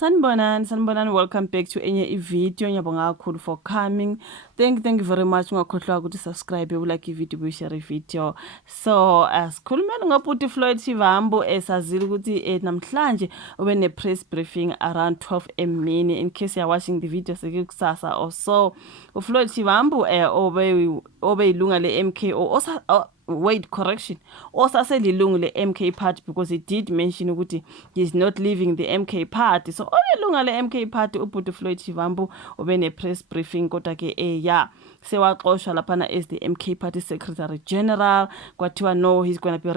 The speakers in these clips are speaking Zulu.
Sanibonani, welcome back to enye i-video. Ngiyabonga kakhulu for coming. Thank you very much. Ungakhohlwa ukuthi subscribe, ulike i-video, ushare i-video. So, sikhulumeni ngobhuti Floyd Shivambu esazile ukuthi namhlanje ube ne-press briefing around 12 emini. In case you're watching the video sekusasa or so. UFloyd Shivambu obe ilunga le-MKO wait, correction. Osaselilungu le-MK party because he did mention ukuthi he's not leaving the MK party. So olilunga le-MK party ubhuti Floyd Shivambu ube ne-press briefing kodwa ke sewaxoshwa laphana as the MK party secretary general. Kwathiwa no, he's going to be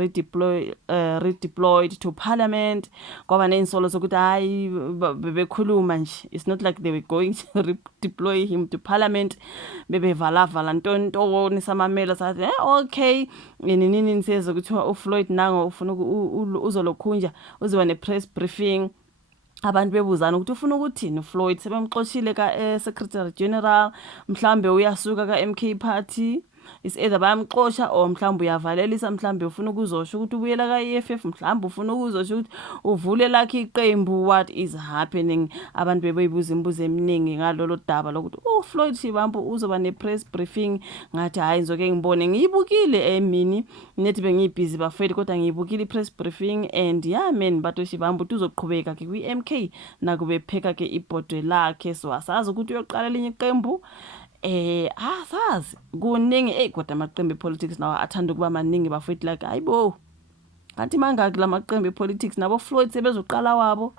redeployed to parliament. Kwaba ney'nsolo zokuthi hayi bebekhuluma nje. It's not like they were going to redeploy him to parliament. Bebevala ntontoni samamela sathi okay nini niseze kuthiwa uFloyd nango ufuna uzolokhunja uziwa ne-press briefing. Abantu bebuzana ukuthi ufuna ukuthini uFloyd, sebemxoshile ka-secretary general, mhlambe uyasuka ka-MK party. Is either bayamxosha or mhlawumbe uyavalelisa, mhlawumbe ufuna ukuzosho ukuthi ubuyela ka-EFF, mhlawumbe ufuna ukuzosho ukuthi uvule lakhe iqembu. What is happening? Abantu bebeyibuza imibuzo eminingi ngalolo daba lokuthi uFloyd Shivambu uzoba ne-press briefing. Ngathi hayi ngizoke ngibone, ngiyibukile emini nethi bengiyibhizi bafethu kodwa ngiyibukile i-press briefing and man bato Shivambu uzoqhubeka ke kwi-MK nakube pheka ke ibhodwe lakhe. So asazi ukuthi uyoqala elinye iqembu. Sazi kuningi kodwa amaqembu epolitics nawo athanda ukuba maningi bafethu like hayibo kanti mangaki lamaqembu epolitics nabo Floyd sebezoqala wabo.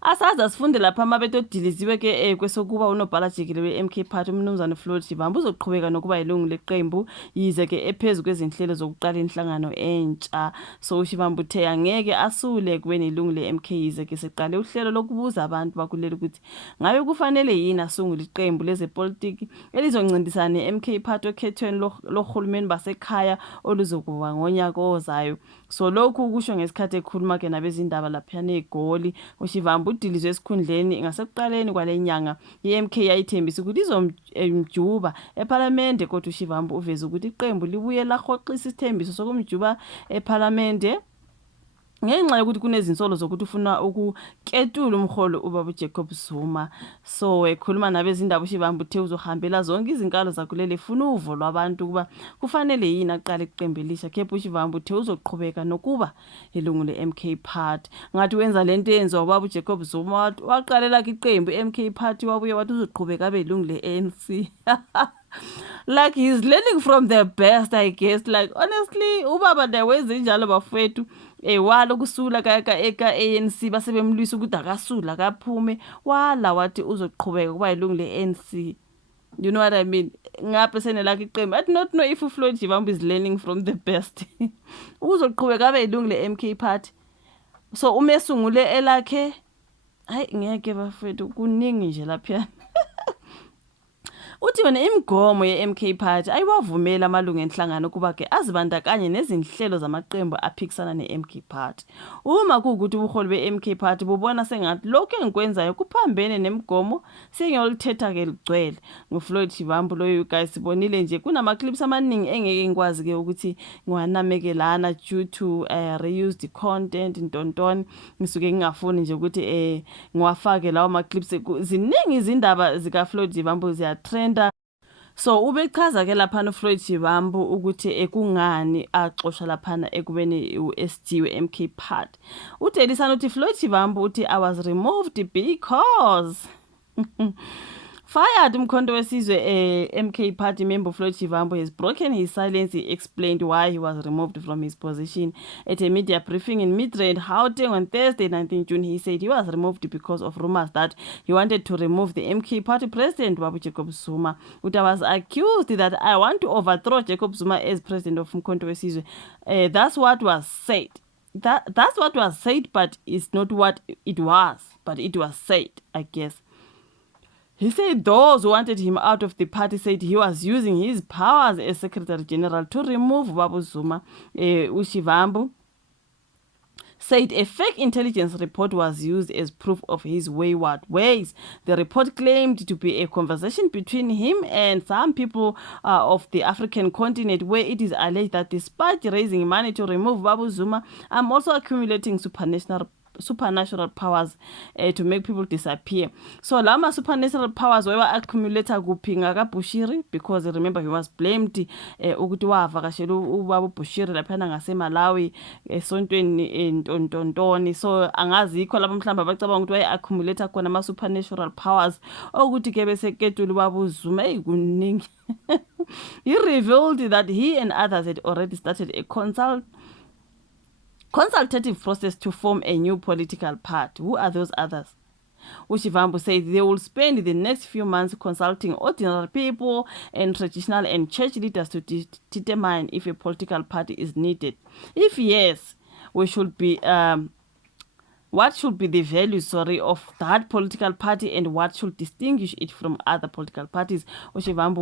Asazi asifunde lapha mabetodiliziwe ke kwesokuba unobhala jikele we-MK party umnumzane Floyd Shivambu uzoqhubeka nokuba ilungu leqembu yize ke ephezulu kwezinhlelo zokuqala inhlangano entsha. So uShivambu uthe angeke asule kube nelungu le-MK yize ke seqale uhlelo lokubuza abantu bakuleli ukuthi ngabe kufanele yini asungule iqembu lezepolitiki elizoncintisana ne-MK party okhethweni lohulumeni basekhaya oluzokuba ngonyaka ozayo. So lokhu kusho ngesikhathi ekhuluma ke nabezindaba laphana eGoli. uShivambu udilizwe esikhundleni ngasekuqaleni kwalenyanga. i-MK yayithembisa ukuthi izomjuba eParliament kodwa uShivambu uveze ukuthi iqembu libuye lahoxisa isithembiso sokumjuba eParliament ngenxa yokuthi kunezinsolo zokuthi ufuna ukuketula umholo ubaba Jacob Zuma. So ekhuluma nabezindaba uShivambu uthe uzohambela zonke izinkalo zakuleli funa uvo lwabantu kuba kufanele yini aqale iqembu elisha. Kepha uShivambu uthe uzoqhubeka nokuba ilungu le-MK party. Ngathi wenza lento yenziwa ubaba Jacob Zuma waqalela iqembu MK party wabuye wathi uzoqhubeka abe ilungu le-ANC. Like he's learning from the best, I guess. Like honestly ubaba nawenza njalo bafethu wala kusula ka-ANC basebemlwisa ukuthi akasula akaphume wala wathi uzoqhubeka kuba ilungu le-ANC. You know what I mean? Ngapha senelakhe iqembu. I do not know if uFloyd Shivambu is learning from the best. Uzoqhubeka abe ilungu le-MK party. So umesungule elakhe hayi ngeke bafethu kuningi nje lapha. Uthi yona imigomo ye-MK party ayiwavumela amalungu enhlangano kuba ke azibandakanye nezinhlelo zamaqembu aphikisana ne-MK party. Uma kuwukuthi ubuholi be-MK party bubona sengathi lokho engikwenzayo kuphambene nemigomo sengiyolithetha ke ligcwele. NguFloyd Shivambu loyo guys sibonile nje kunama-clips amaningi engeke ngikwazi ke ukuthi ngiwanamekelana due to reused content ntontoni. Ngisuke ngingafuni nje ukuthi ngiwafake lawo ma-clips. Ziningi izindaba zikaFloyd Shivambu ziyatrend. So ubechaza ke laphana uFloyd Shivambu ukuthi kungani axosha laphana ekubeni uSD we-MK party. Udelisana uthi Floyd Shivambu uthi I was removed because fired umkhonto wesizwe MK party member Floyd Shivambu has broken his silence. He explained why he was removed from his position at a media briefing in Midrand, Gauteng on Thursday, 19 June. He said he was removed because of rumors that he wanted to remove the MK party president Babu Jacob Zuma. Uta was accused that I want to overthrow Jacob Zuma as president of umkhonto wesizwe. That's what was said. That's what was said, but it's not what it was. But it was said, I guess. He said those who wanted him out of the party said he was using his powers as Secretary General to remove Babu Zuma. uShivambu said a fake intelligence report was used as proof of his wayward ways. The report claimed to be a conversation between him and some people of the African continent where it is alleged that despite raising money to remove Babu Zuma, I'm also accumulating supranational supernatural powers to make people disappear. So lama supernatural powers were accumulator kuphi ngakaBushiri, because remember he was blamed ukuthi wavakashela ubaba uBushiri laphana ngaseMalawi esontweni entontontoni. So angazi ikho lapho mhlamba bacabanga ukuthi waye accumulator khona ama supernatural powers ukuthi ke bese ketula ubaba uZuma kuningi. He revealed that he and others had already started a consultative process to form a new political party. Who are those others? uShivambu said they will spend the next few months consulting ordinary people and traditional and church leaders to determine if a political party is needed. If yes, we should be what should be the values of that political party, and what should distinguish it from other political parties. uShivambu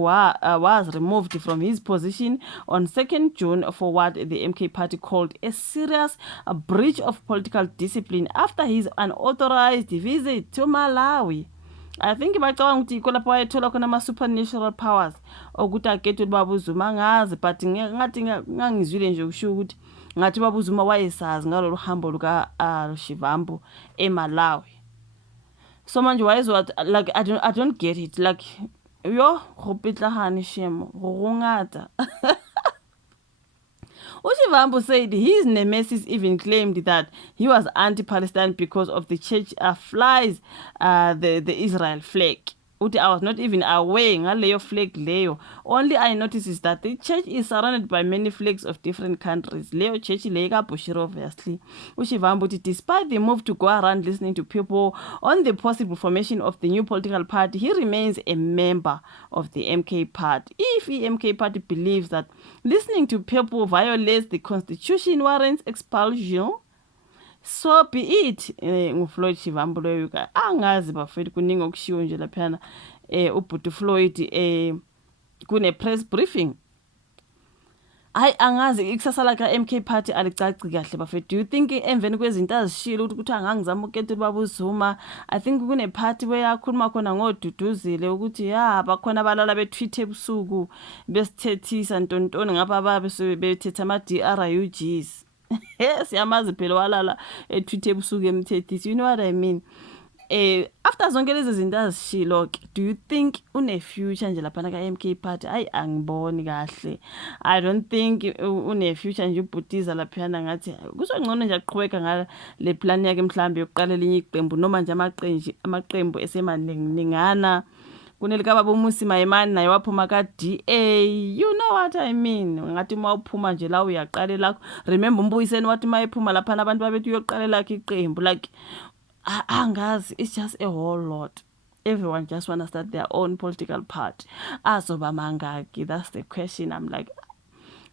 was removed from his position on 2nd June for what the MK party called a serious breach of political discipline after his unauthorized visit to Malawi. I think bacabanga ukuthi ikho lapho wayethola khona ama supernatural powers ukuthi akethe ubaba uZuma ngazi, but ngathi ngangizwile nje ukusho ukuthi ngathi ubaba uZuma wayesazi ngalolu hambo luka Shivambu eMalawi. So manje wayezwa like I don't get it, like yo go pitlagane shemo go ngata. uShivambu said his nemesis even claimed that he was anti-Palestine because of the church flies the Israel flag. I was not even aware ngaleyo flag leyo. Only I noticed is that the church is surrounded by many flags of different countries. Leyo church leyo kaBushiri obviously. uShivambu, despite the move to go around listening to people on the possible formation of the new political party, he remains a member of the MK party. If the MK party believes that listening to people violates the constitution, warrants expulsion, so be it. nguFloyd Shivambu loyo angazi bafethu kuningi okushiwo nje laphana uButi Floyd kune press briefing. Hayi angazi ikusasa la ka MK party alicaci kahle bafethu. Do you think emveni kwezinto azishilo ukuthi angangizama ukethe ubaba uZuma? I think kune party weyakhuluma khona ngoDuduzile ukuthi bakhona abalala betweet ebusuku besithethisa ntontoni ngapha babe bethetha ama DRUGs. Siyamazi phela walala etweet ebusuku emthethisi. You know what I mean? After zonke lezi zinto azishilo, do you think une future nje lapha ka MK party? Hayi angiboni kahle. I don't think une future nje ubhutiza lapha ngathi kusongcono nje aqhubeka ngale plan yakhe mhlambe yokuqala elinye iqembu noma nje amaqembu esemaningana. Kunelika baba uMusi Maimane naye waphuma ka DA. You know what I mean? Ngathi uma uphuma nje la uyaqale lakho. Remember umbuyiseni wathi mayephuma lapha abantu babethu uyoqale lakho iqembu. Like angazi, it's just a whole lot. Everyone just want to start their own political party. Azoba mangaki? That's the question. I'm like,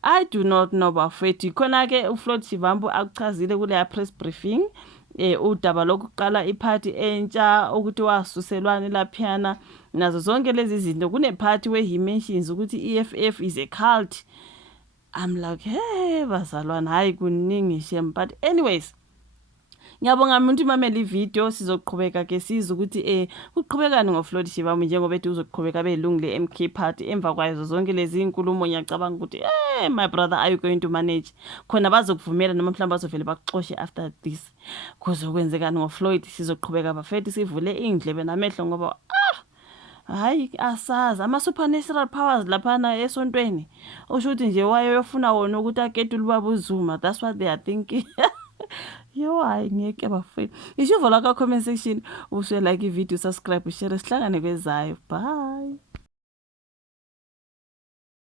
I do not know bafethu. Khona ke uFloyd Shivambu akuchazile kule press briefing udaba lokuqala iparty entsha ukuthi wasuselwane laphana nazo zonke lezi zinto. Kune party where he mentions ukuthi EFF is a cult. I'm like, hey bazalwane, hayi kuningi shem. But anyways, ngiyabonga umuntu mamela ivideo, sizoqhubeka ke siza ukuthi kuqhubekani ngoFloyd Shivambu njengoba ethi uzoqhubeka belungile MK party. Emva kwazo zonke lezi inkulumo ngiyacabanga ukuthi my brother, are you going to manage? Khona bazokuvumela noma mhlawumbe bazovela baxoxe after this. Kuzokwenzekani ngoFloyd? Sizoqhubeka bafethu sivule indlebe namehlo ngoba hayi asazi ama supernatural powers laphana esontweni. Usho ukuthi nje wayeyofuna wona ukuthi aketule ubaba uZuma. That's what they are thinking. Yo hayi ngeke bafethu. Isho vala ka comment section, ushare like ivideo, subscribe, share, sihlangane kwezayo. Bye.